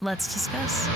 Let's discuss.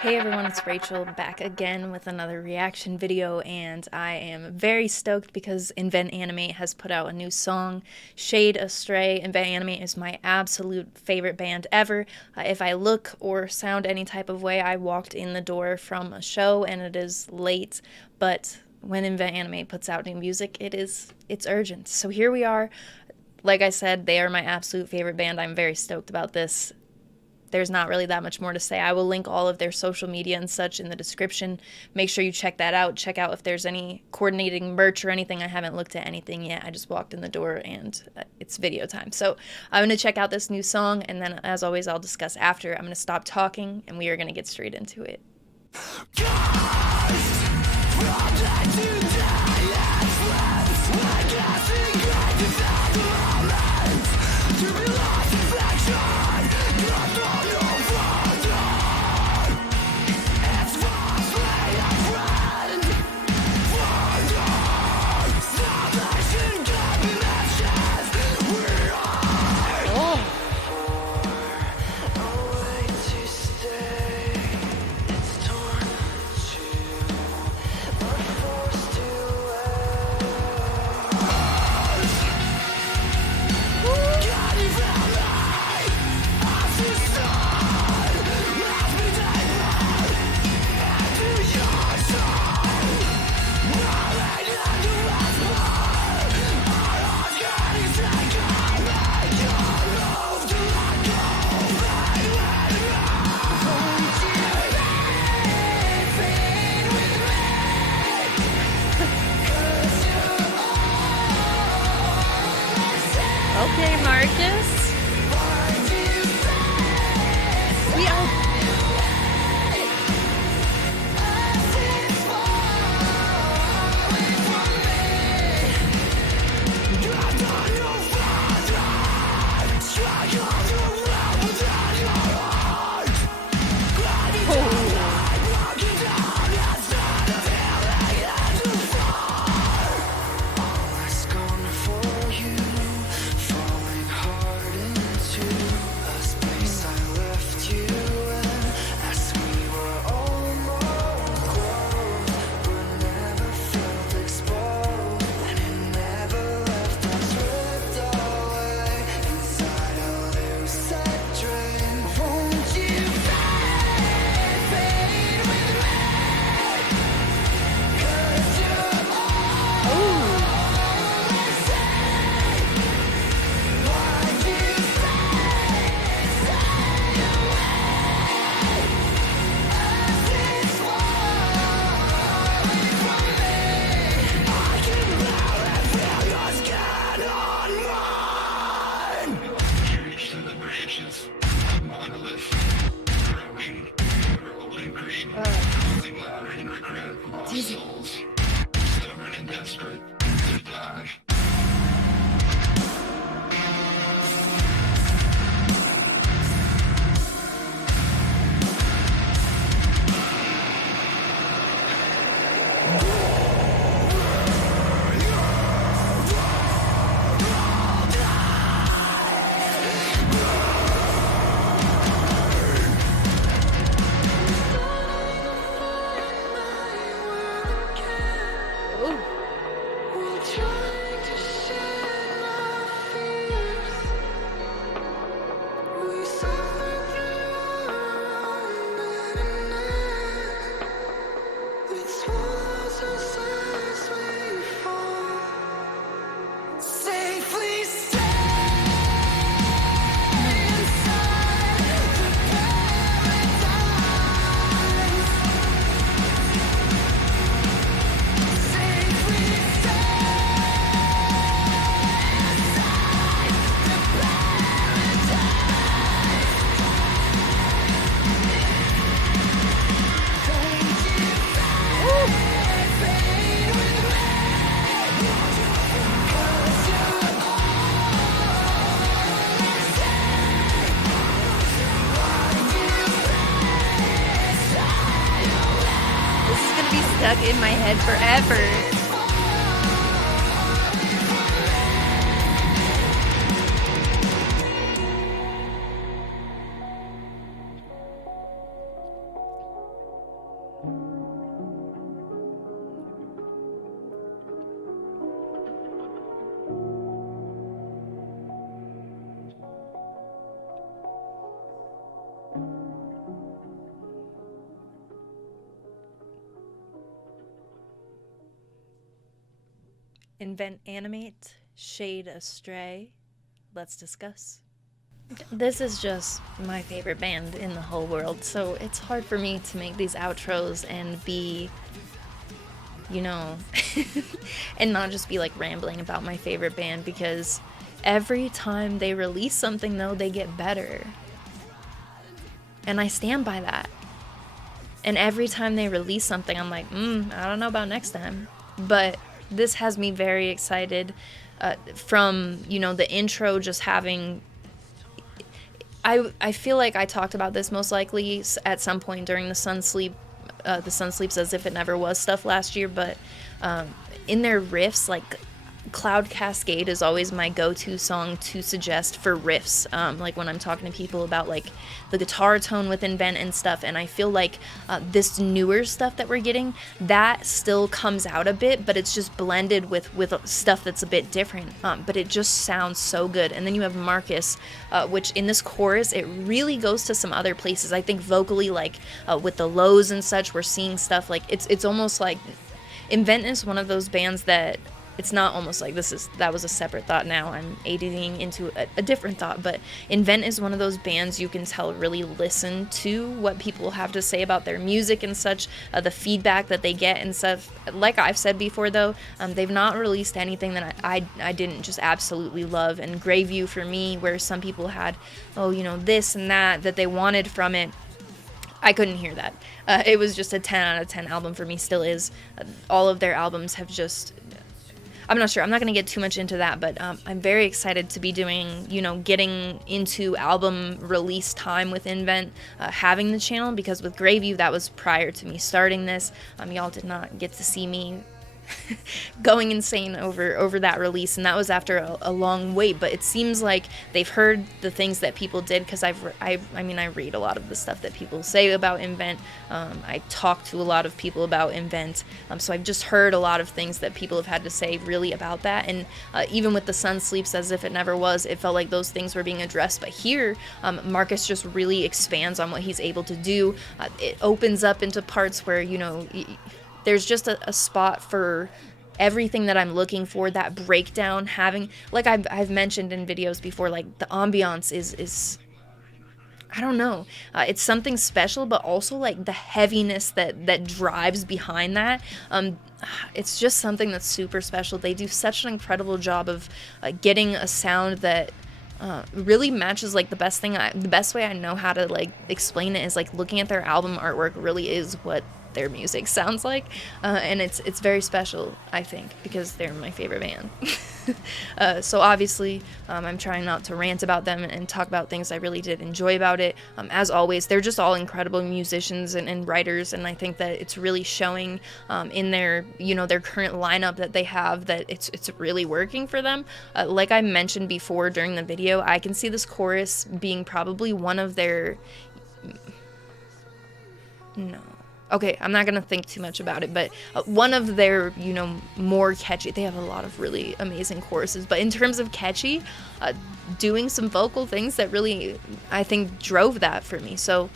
Hey everyone, it's Rachel back again with another reaction video, and I am very stoked because ANIMATE has put out a new song, Shade Astray. ANIMATE is my absolute favorite band ever. If I look or sound any type of way, I walked in the door from a show and it is late, but when ANIMATE puts out new music, it's urgent. So here we are. Like I said, they are my absolute favorite band. I'm very stoked about this. There's not really that much more to say. I will link all of their social media and such in the description. Make sure you check that out. Check out if there's any coordinating merch or anything. I haven't looked at anything yet. I just walked in the door and it's video time. So I'm going to check out this new song, and then as always I'll discuss after. I'm going to stop talking and we are going to get straight into it. Okay, Marcus. We are. stuck in my head forever. Invent, animate, shade, astray. Let's discuss. This is just my favorite band in the whole world, so it's hard for me to make these outros and be, you know, and not just be like rambling about my favorite band, because every time they release something, though, they get better. And I stand by that. And every time they release something, I'm like, I don't know about next time. But this has me very excited, from, you know, the intro just having... I feel like I talked about this most likely at some point during the Sun Sleeps As If It Never Was stuff last year, but in their riffs, like Cloud Cascade is always my go-to song to suggest for riffs, like when I'm talking to people about like the guitar tone with Invent and stuff. And I feel like this newer stuff that we're getting, that still comes out a bit, but it's just blended with stuff that's a bit different, but it just sounds so good. And then you have Marcus, which in this chorus, it really goes to some other places. I think vocally, like with the lows and such, we're seeing stuff like it's almost like Invent is one of those bands that it's not almost like that was a separate thought. Now I'm ADDing into a different thought, but Invent is one of those bands you can tell really listen to what people have to say about their music and such, the feedback that they get and stuff. Like I've said before, though, they've not released anything that I didn't just absolutely love. And Greyview for me, where some people had, this and that they wanted from it, I couldn't hear that. It was just a 10 out of 10 album for me, still is. All of their albums have just... I'm not sure. I'm not going to get too much into that, but I'm very excited to be doing, getting into album release time with Invent, having the channel, because with Greyview, that was prior to me starting this. Y'all did not get to see me going insane over that release, and that was after a long wait. But it seems like they've heard the things that people did, because I read a lot of the stuff that people say about Invent. I talk to a lot of people about Invent, so I've just heard a lot of things that people have had to say really about that. And even with the Sun Sleeps As If It Never Was, it felt like those things were being addressed. But here, Marcus just really expands on what he's able to do. It opens up into parts where, there's just a spot for everything that I'm looking for. That breakdown, having, like I've mentioned in videos before, like the ambiance is I don't know, it's something special, but also like the heaviness that drives behind that. It's just something that's super special. They do such an incredible job of getting a sound that really matches, like the best way I know how to like explain it is like looking at their album artwork really is what their music sounds like, and it's very special, I think, because they're my favorite band. So obviously, I'm trying not to rant about them and talk about things I really did enjoy about it. As always, they're just all incredible musicians and writers, and I think that it's really showing in their their current lineup that they have, that it's really working for them. Like I mentioned before during the video, I can see this chorus being probably one of their Okay, I'm not going to think too much about it, but one of their, more catchy, they have a lot of really amazing choruses, but in terms of catchy, doing some vocal things that really, I think, drove that for me. So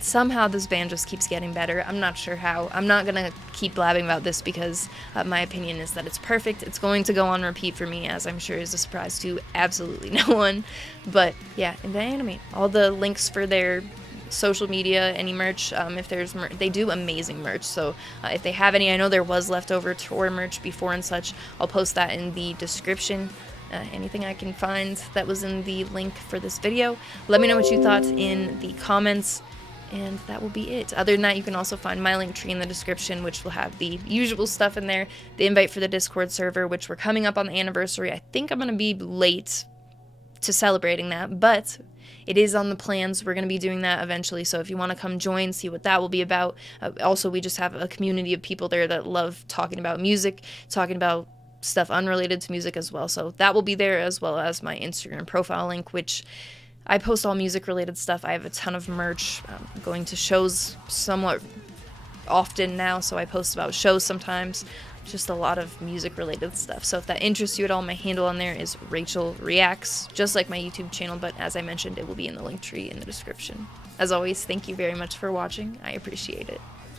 somehow this band just keeps getting better. I'm not sure how. I'm not going to keep blabbing about this, because my opinion is that it's perfect. It's going to go on repeat for me, as I'm sure is a surprise to absolutely no one. But yeah, Invent Animate. All the links for their social media, any merch, if there's they do amazing merch, so if they have any, I know there was leftover tour merch before and such, I'll post that in the description. Anything I can find that was in the link for this video, let me know what you thought in the comments, and that will be it. Other than that, you can also find my link tree in the description, which will have the usual stuff in there, the invite for the Discord server, which we're coming up on the anniversary. I think I'm going to be late to celebrating that, but it is on the plans. We're going to be doing that eventually, so if you want to come join, see what that will be about. Also, we just have a community of people there that love talking about music, talking about stuff unrelated to music as well, so that will be there, as well as my Instagram profile link, which I post all music related stuff. I have a ton of merch. I'm going to shows somewhat often now, so I post about shows sometimes. Just a lot of music related stuff. So if that interests you at all, my handle on there is Rachel Reacts, just like my YouTube channel, but as I mentioned, it will be in the link tree in the description. As always, thank you very much for watching. I appreciate it.